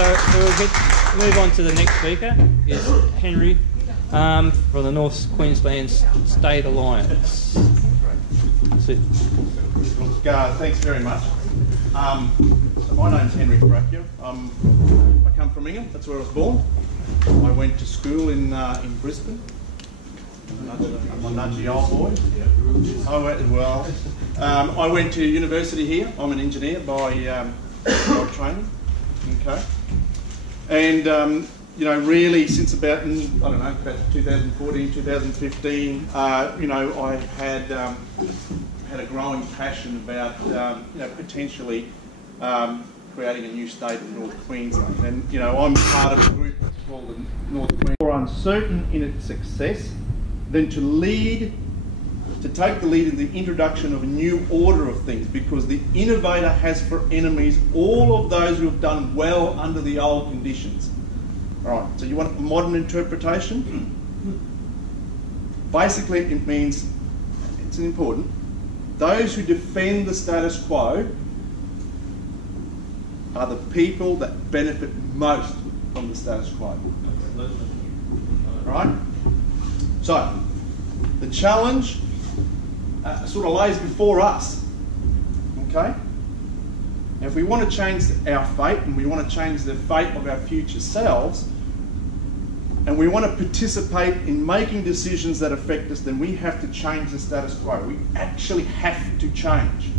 So we'll move on to the next speaker, is Henry from the North Queensland State Alliance. Look, thanks very much. So my name's Henry Fracchia. I come from England, that's where I was born. I went to school in Brisbane. I'm a nudgy old boy. I went to university here. I'm an engineer by training. Okay. And you know, really since about, I don't know, about 2014, 2015, you know, I had a growing passion about, you know, potentially creating a new state in North Queensland. And, you know, I'm part of a group called the North Queensland. More uncertain in its success than to take the lead in the introduction of a new order of things, because the innovator has for enemies all of those who have done well under the old conditions. All right, so you want a modern interpretation? Basically, it means, it's important, those who defend the status quo are the people that benefit most from the status quo. All right? So, the challenge sort of lays before us, okay? Now, if we want to change our fate, and we want to change the fate of our future selves, and we want to participate in making decisions that affect us, then we have to change the status quo. We actually have to change.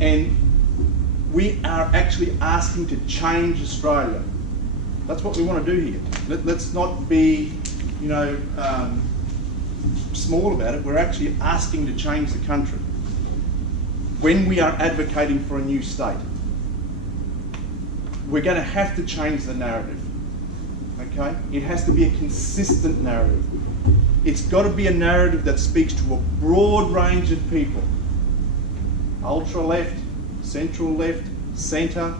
And we are actually asking to change Australia. That's what we want to do here. Let's not be, you know, small about it. We're actually asking to change the country when we are advocating for a new state. We're going to have to change the narrative, okay? It has to be a consistent narrative. It's got to be a narrative that speaks to a broad range of people. Ultra-left, central-left, centre,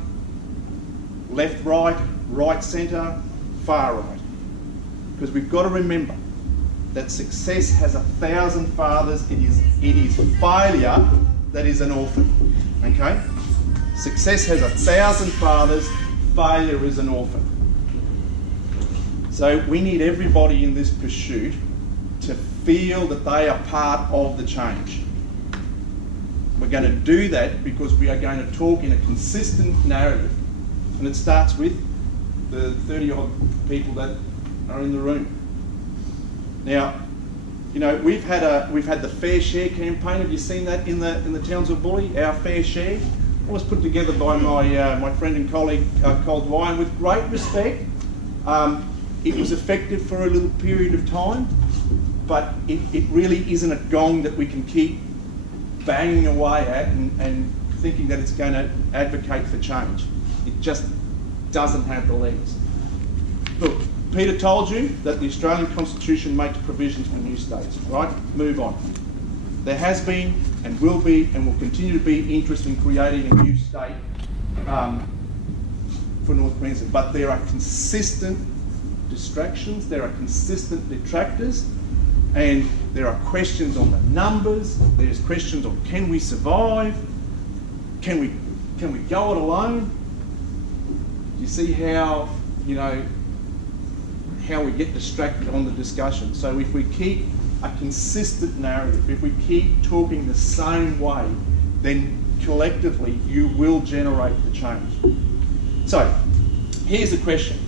left-right, right-centre, far-right. Because we've got to remember that success has 1,000 fathers. It is failure that is an orphan, okay? Success has 1,000 fathers, failure is an orphan. So we need everybody in this pursuit to feel that they are part of the change. We're going to do that because we are going to talk in a consistent narrative, and it starts with the 30-odd people that are in the room. Now, you know, we've had the Fair Share campaign. Have you seen that in the Townsville Bully? Our Fair Share. It was put together by my friend and colleague Cole Dwyer, and with great respect. It was effective for a little period of time, but it really isn't a gong that we can keep banging away at and thinking that it's going to advocate for change. It just doesn't have the legs. Look, Peter told you that the Australian Constitution makes provisions for new states, right? Move on. There has been and will be and will continue to be interest in creating a new state for North Queensland, but there are consistent distractions, there are consistent detractors, and there are questions on the numbers, there's questions on can we survive, can we go it alone? Do you see how, you know, how we get distracted on the discussion? So if we keep a consistent narrative, if we keep talking the same way, then collectively you will generate the change. So here's the question.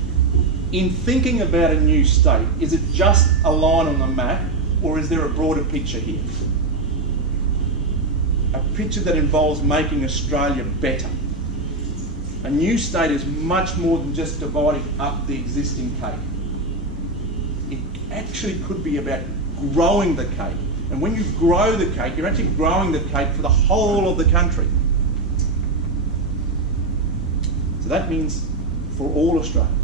In thinking about a new state, is it just a line on the map, or is there a broader picture here? A picture that involves making Australia better. A new state is much more than just dividing up the existing cake. It actually could be about growing the cake. And when you grow the cake, you're actually growing the cake for the whole of the country. So that means for all Australians.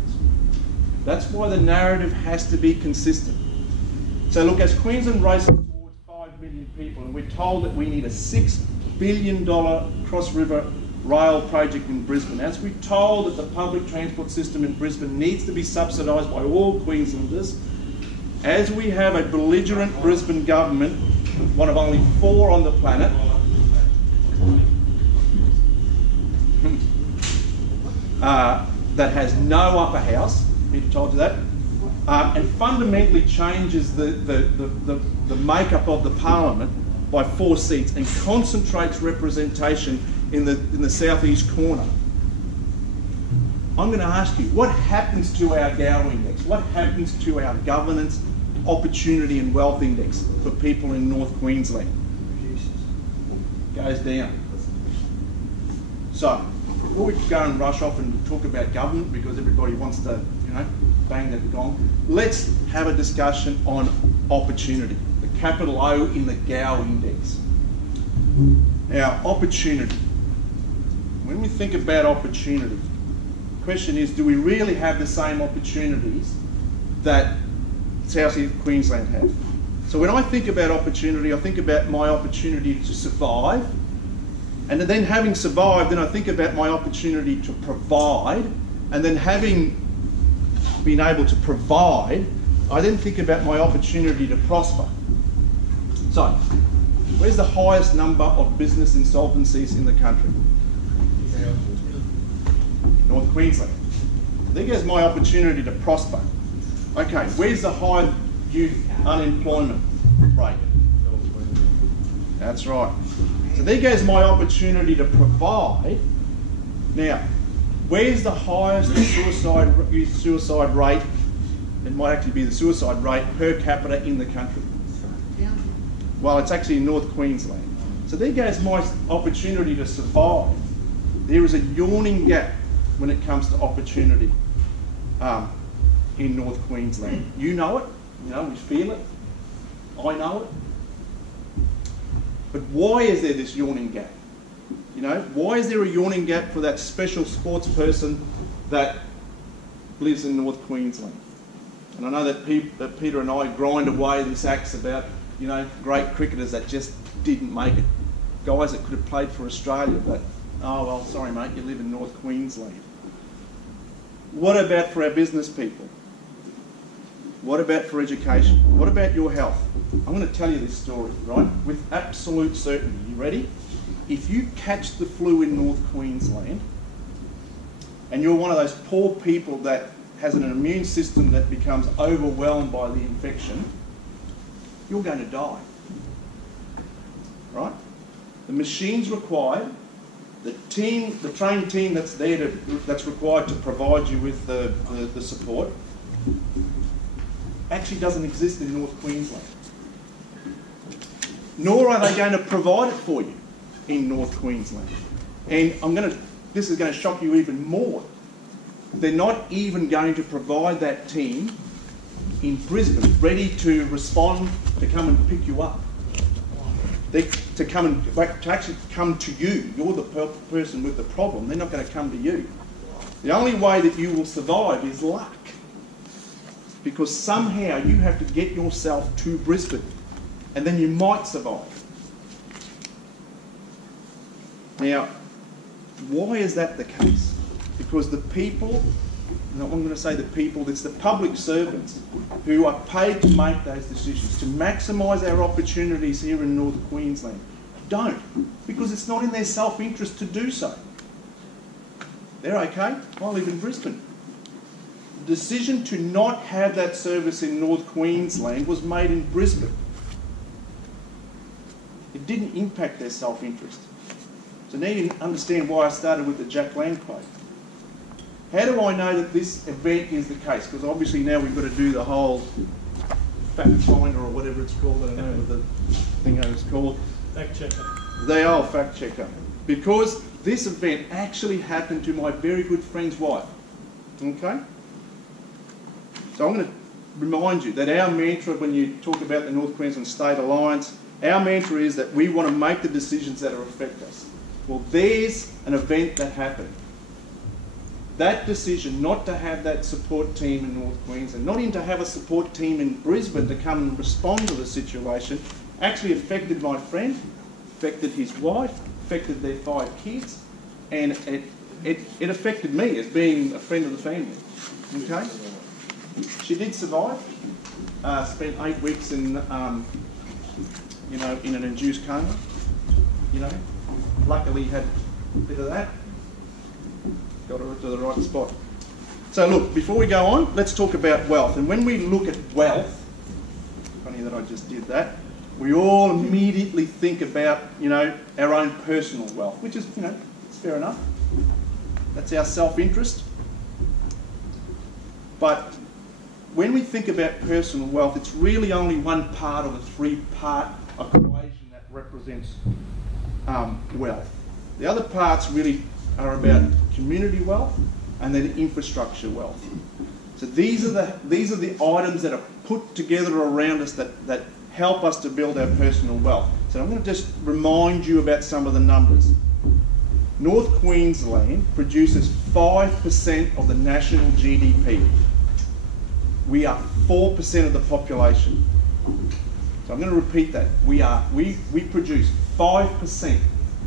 That's why the narrative has to be consistent. So look, as Queensland races towards 5 million people, and we're told that we need a $6 billion cross-river rail project in Brisbane, as we're told that the public transport system in Brisbane needs to be subsidised by all Queenslanders, as we have a belligerent Brisbane government, one of only 4 on the planet, that has no upper house. Peter told you that. And fundamentally changes the makeup of the parliament by 4 seats and concentrates representation in the southeast corner. I'm going to ask you, what happens to our Gower Index? What happens to our governance, opportunity and wealth index for people in North Queensland? Goes down. So, before we go and rush off and talk about government, because everybody wants to, bang that gong, let's have a discussion on opportunity, the capital O in the Gower Index. Now, opportunity. When we think about opportunity, the question is, do we really have the same opportunities that South East Queensland have? So when I think about opportunity, I think about my opportunity to survive, and then having survived, then I think about my opportunity to provide, and then having been able to provide, I then think about my opportunity to prosper. So, where's the highest number of business insolvencies in the country? North Queensland. There goes my opportunity to prosper. Okay, where's the high youth unemployment rate? That's right. So there goes my opportunity to provide. Now, where's the highest youth suicide rate? It might actually be the suicide rate per capita in the country. Well, it's actually in North Queensland. So there goes my opportunity to survive. There is a yawning gap when it comes to opportunity in North Queensland. You know it, we feel it, I know it. But why is there this yawning gap? Why is there a yawning gap for that special sports person that lives in North Queensland? And I know that Peter and I grind away this axe about, great cricketers that just didn't make it. Guys that could have played for Australia, but, oh well, sorry mate, you live in North Queensland. What about for our business people? What about for education? What about your health? I'm going to tell you this story, right? With absolute certainty. You ready? If you catch the flu in North Queensland, and you're one of those poor people that has an immune system that becomes overwhelmed by the infection, you're going to die. Right? The machines required, the trained team that's there that's required to provide you with the support, actually doesn't exist in North Queensland. Nor are they going to provide it for you in North Queensland. And this is going to shock you even more. They're not even going to provide that team in Brisbane ready to respond, to come and pick you up. To actually come to you. You're the person with the problem. They're not going to come to you. The only way that you will survive is luck. Because somehow you have to get yourself to Brisbane, and then you might survive. Now, why is that the case? Because the people, and I'm going to say the people, it's the public servants who are paid to make those decisions, to maximise our opportunities here in North Queensland, don't, because it's not in their self-interest to do so. They're okay. I live in Brisbane. The decision to not have that service in North Queensland was made in Brisbane. It didn't impact their self-interest. So now you understand why I started with the Jack Lang quote. How do I know that this event is the case? Because obviously now we've got to do the whole fact finder or whatever it's called. I don't know what the thing is called. Fact checker. They are fact checker. Because this event actually happened to my very good friend's wife. Okay? So I'm going to remind you that our mantra when you talk about the North Queensland State Alliance, our mantra is that we want to make the decisions that affect us. Well, there's an event that happened. That decision not to have that support team in North Queensland, not even to have a support team in Brisbane to come and respond to the situation, actually affected my friend, affected his wife, affected their 5 kids, and it affected me as being a friend of the family. Okay? She did survive. Spent 8 weeks in, in an induced coma. Luckily had a bit of that. got her to the right spot. So look, before we go on, let's talk about wealth. And when we look at wealth, funny that I just did that, we all immediately think about, you know, our own personal wealth, which is, you know, it's fair enough. That's our self-interest. But when we think about personal wealth, it's really only one part of a three-part equation that represents wealth. The other parts really are about community wealth and then infrastructure wealth. So these are the items that are put together around us that help us to build our personal wealth. So I'm going to just remind you about some of the numbers. North Queensland produces 5% of the national GDP. We are 4% of the population. So I'm going to repeat that. We produce 5%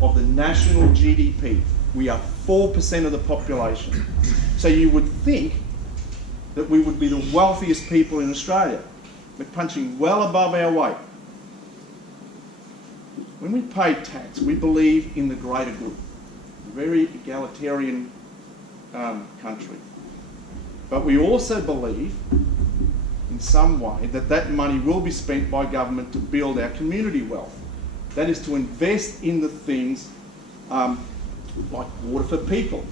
of the national GDP. We are 4% of the population. So you would think that we would be the wealthiest people in Australia. We're punching well above our weight. When we pay tax, we believe in the greater good. A very egalitarian country. But we also believe, in some way, that that money will be spent by government to build our community wealth. That is to invest in the things like water for people,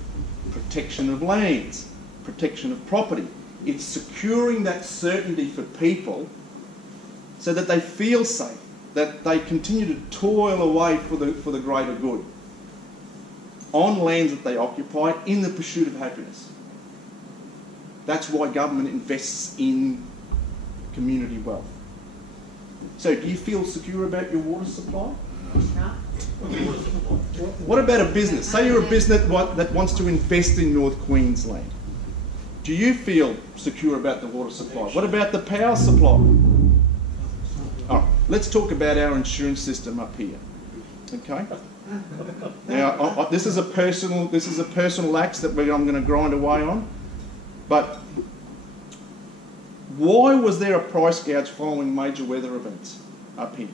protection of lands, protection of property. It's securing that certainty for people so that they feel safe, that they continue to toil away for the greater good on lands that they occupy in the pursuit of happiness. That's why government invests in community wealth. So do you feel secure about your water supply? No. What about a business? Say you're a business that wants to invest in North Queensland. Do you feel secure about the water supply? What about the power supply? All right, let's talk about our insurance system up here. Okay. Now, this is a personal axe that I'm going to grind away on. But why was there a price gouge following major weather events up here?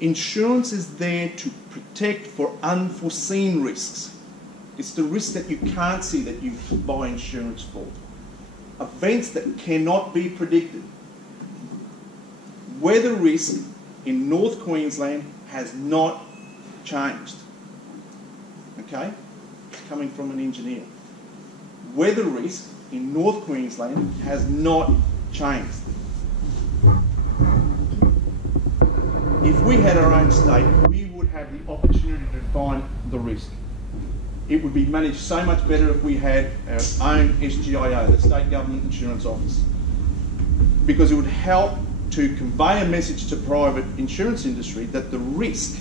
Insurance is there to protect for unforeseen risks. It's the risks that you can't see that you buy insurance for. Events that cannot be predicted. Weather risk in North Queensland has not changed. Okay? Coming from an engineer. Weather risk in North Queensland has not changed. If we had our own state, we would have the opportunity to define the risk. It would be managed so much better if we had our own SGIO, the State Government Insurance Office, because it would help to convey a message to private insurance industry that the risk,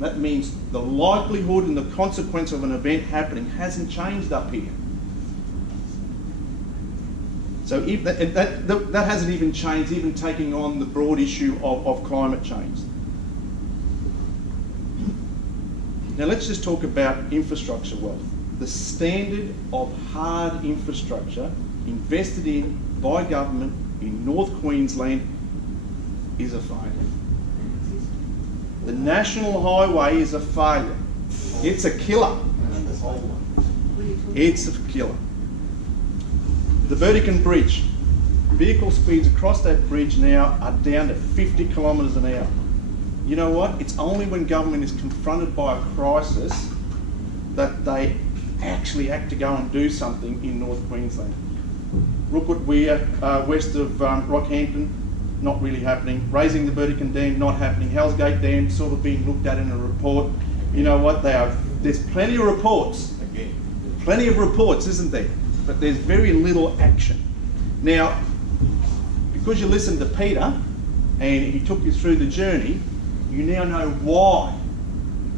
that means the likelihood and the consequence of an event happening, hasn't changed up here. So if that hasn't even changed, even taking on the broad issue of climate change. Now let's just talk about infrastructure wealth. The standard of hard infrastructure invested in by government in North Queensland is a failure. The National Highway is a failure. It's a killer. It's a killer. The Burdekin Bridge. Vehicle speeds across that bridge now are down to 50 kilometres an hour. You know what? It's only when government is confronted by a crisis that they actually act to go and do something in North Queensland. Rookwood Weir, west of Rockhampton, not really happening. Raising the Burdekin Dam, not happening. Hell's Gate Dam, sort of being looked at in a report. You know what? There's plenty of reports. Plenty of reports, isn't there? But there's very little action. Now, because you listened to Peter and he took you through the journey, you now know why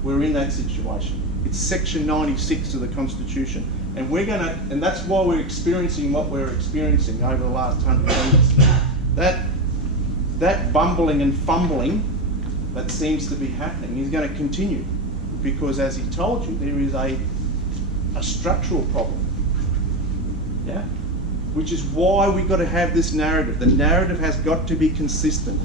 we're in that situation. It's Section 96 of the Constitution. And that's why we're experiencing what we're experiencing over the last 100 years. That bumbling and fumbling that seems to be happening is going to continue, because as he told you, there is a structural problem. Yeah? Which is why we've got to have this narrative. The narrative has got to be consistent.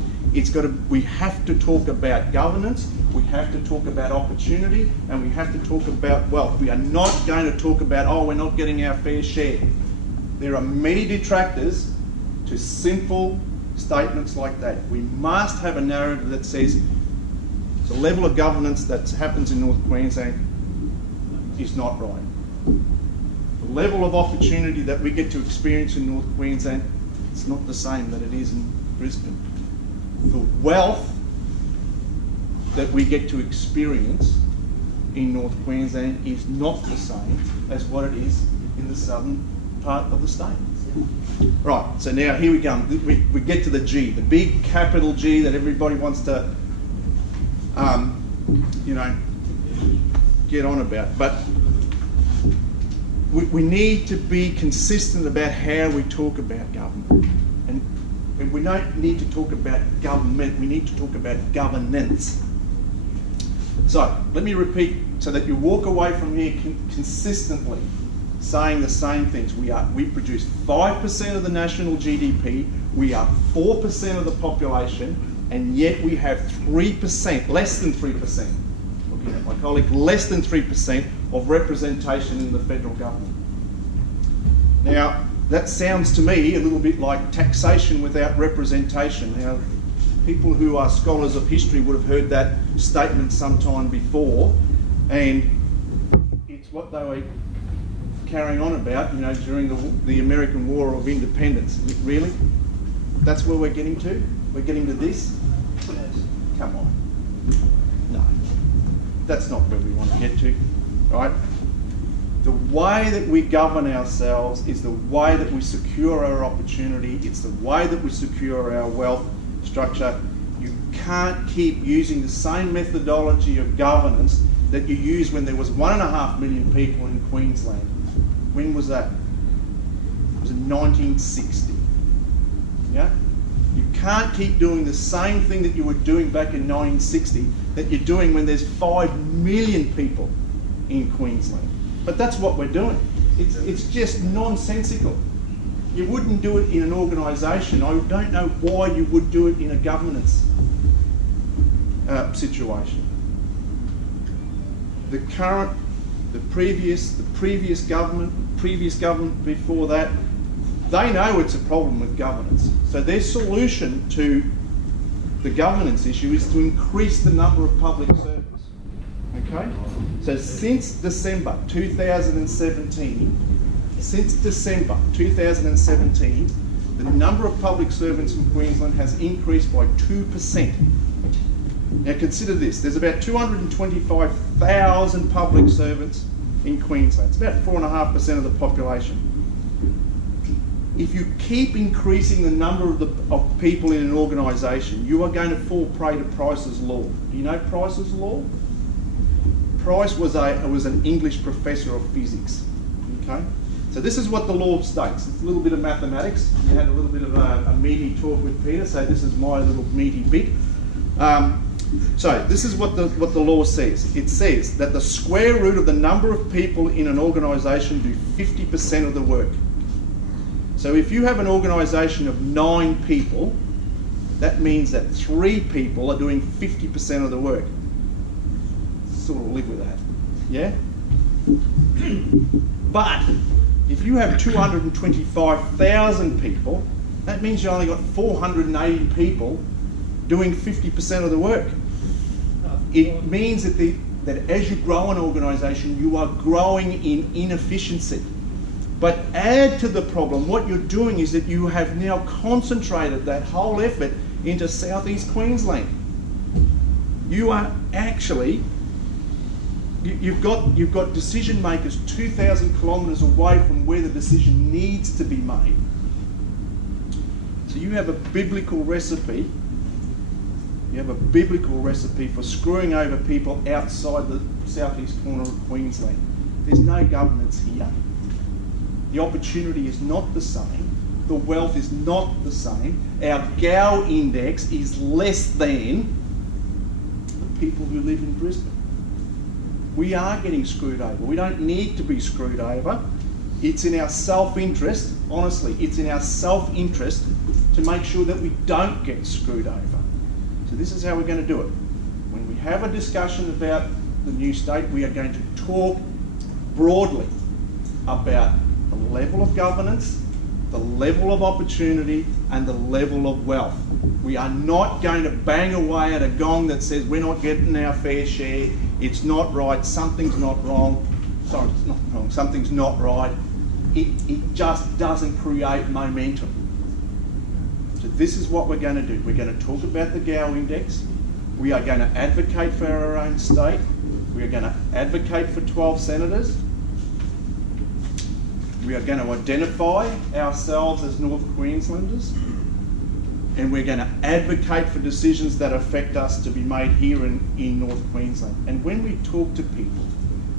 We have to talk about governance, We have to talk about opportunity, and we have to talk about wealth. We are not going to talk about, oh, we're not getting our fair share. There are many detractors to simple statements like that. We must have a narrative that says the level of governance that happens in North Queensland is not right. The level of opportunity that we get to experience in North Queensland, it's not the same that it is in Brisbane. The wealth that we get to experience in North Queensland is not the same as what it is in the southern part of the state. Right, so now here we go. We get to the G, the big capital G that everybody wants to, you know, get on about. But we need to be consistent about how we talk about government. And we don't need to talk about government, we need to talk about governance. So, let me repeat so that you walk away from here consistently saying the same things. We produce 5% of the national GDP, we are 4% of the population, and yet we have 3%, less than 3%, looking at my colleague, less than 3% of representation in the federal government. Now, that sounds to me a little bit like taxation without representation. Now, people who are scholars of history would have heard that statement sometime before, and it's what they were carrying on about, you know, during the American War of Independence. Really? That's where we're getting to? We're getting to this? Come on. No. That's not where we want to get to, right? The way that we govern ourselves is the way that we secure our opportunity. It's the way that we secure our wealth structure. You can't keep using the same methodology of governance that you used when there was 1.5 million people in Queensland. When was that? It was in 1960. Yeah? You can't keep doing the same thing that you were doing back in 1960 that you're doing when there's 5 million people in Queensland. But that's what we're doing. It's just nonsensical. You wouldn't do it in an organisation. I don't know why you would do it in a governance situation. The previous government before that, they know it's a problem with governance. So their solution to the governance issue is to increase the number of public servants. Okay? So since December 2017, the number of public servants in Queensland has increased by 2%. Now consider this, there's about 225,000 public servants in Queensland. It's about 4.5% of the population. If you keep increasing the number of people in an organisation, you are going to fall prey to Price's Law. Do you know Price's Law? Price was an English professor of physics. Okay? So this is what the law states. It's a little bit of mathematics. We had a little bit of a meaty talk with Peter, so this is my little meaty bit. So this is what the law says. It says that the square root of the number of people in an organisation do 50% of the work. So if you have an organisation of 9 people, that means that 3 people are doing 50% of the work. Sort of live with that, yeah? But if you have 225,000 people, that means you only got 480 people doing 50% of the work. It means that as you grow an organisation, you are growing in inefficiency. But add to the problem, what you're doing is that you have now concentrated that whole effort into southeast Queensland. You are actually, you've got decision makers 2,000 kilometres away from where the decision needs to be made. So you have a biblical recipe. You have a biblical recipe for screwing over people outside the southeast corner of Queensland. There's no governance here. The opportunity is not the same. The wealth is not the same. Our GAO index is less than the people who live in Brisbane. We are getting screwed over. We don't need to be screwed over. It's in our self-interest, honestly, it's in our self-interest to make sure that we don't get screwed over. So this is how we're going to do it. When we have a discussion about the new state, we are going to talk broadly about the level of governance, the level of opportunity, and the level of wealth. We are not going to bang away at a gong that says we're not getting our fair share, it's not right, something's not wrong. Sorry, it's not wrong, something's not right. It just doesn't create momentum. So this is what we're going to do. We're going to talk about the Gow Index. We are going to advocate for our own state. We are going to advocate for 12 senators. We are going to identify ourselves as North Queenslanders. And we're going to advocate for decisions that affect us to be made here in North Queensland. And when we talk to people,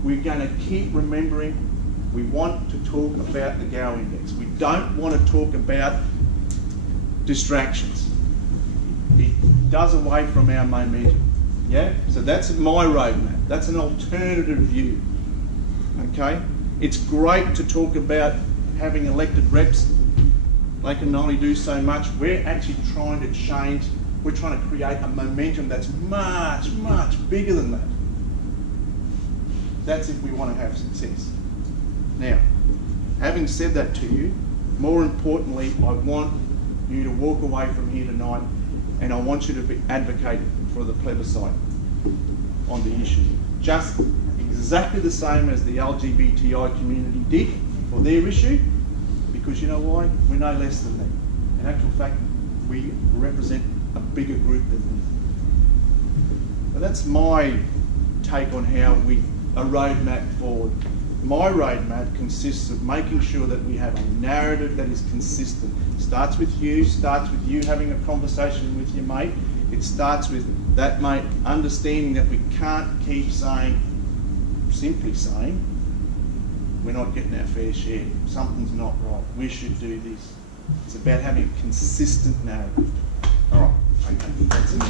we're going to keep remembering we want to talk about the Gow Index. We don't want to talk about distractions. It does away from our momentum. Yeah? So that's my roadmap. That's an alternative view. Okay? It's great to talk about having elected reps. They can only do so much. We're actually trying to change. We're trying to create a momentum that's much, much bigger than that. That's if we want to have success. Now, having said that to you, more importantly, I want you to walk away from here tonight and I want you to advocate for the plebiscite on the issue. Just exactly the same as the LGBTI community did for their issue, because you know why? We're no less than them. In actual fact, we represent a bigger group than them. But that's my take on how a roadmap forward. My roadmap consists of making sure that we have a narrative that is consistent. It starts with you having a conversation with your mate. It starts with that mate understanding that we can't keep simply saying, we're not getting our fair share, something's not right, we should do this. It's about having a consistent narrative. All right, okay, that's it.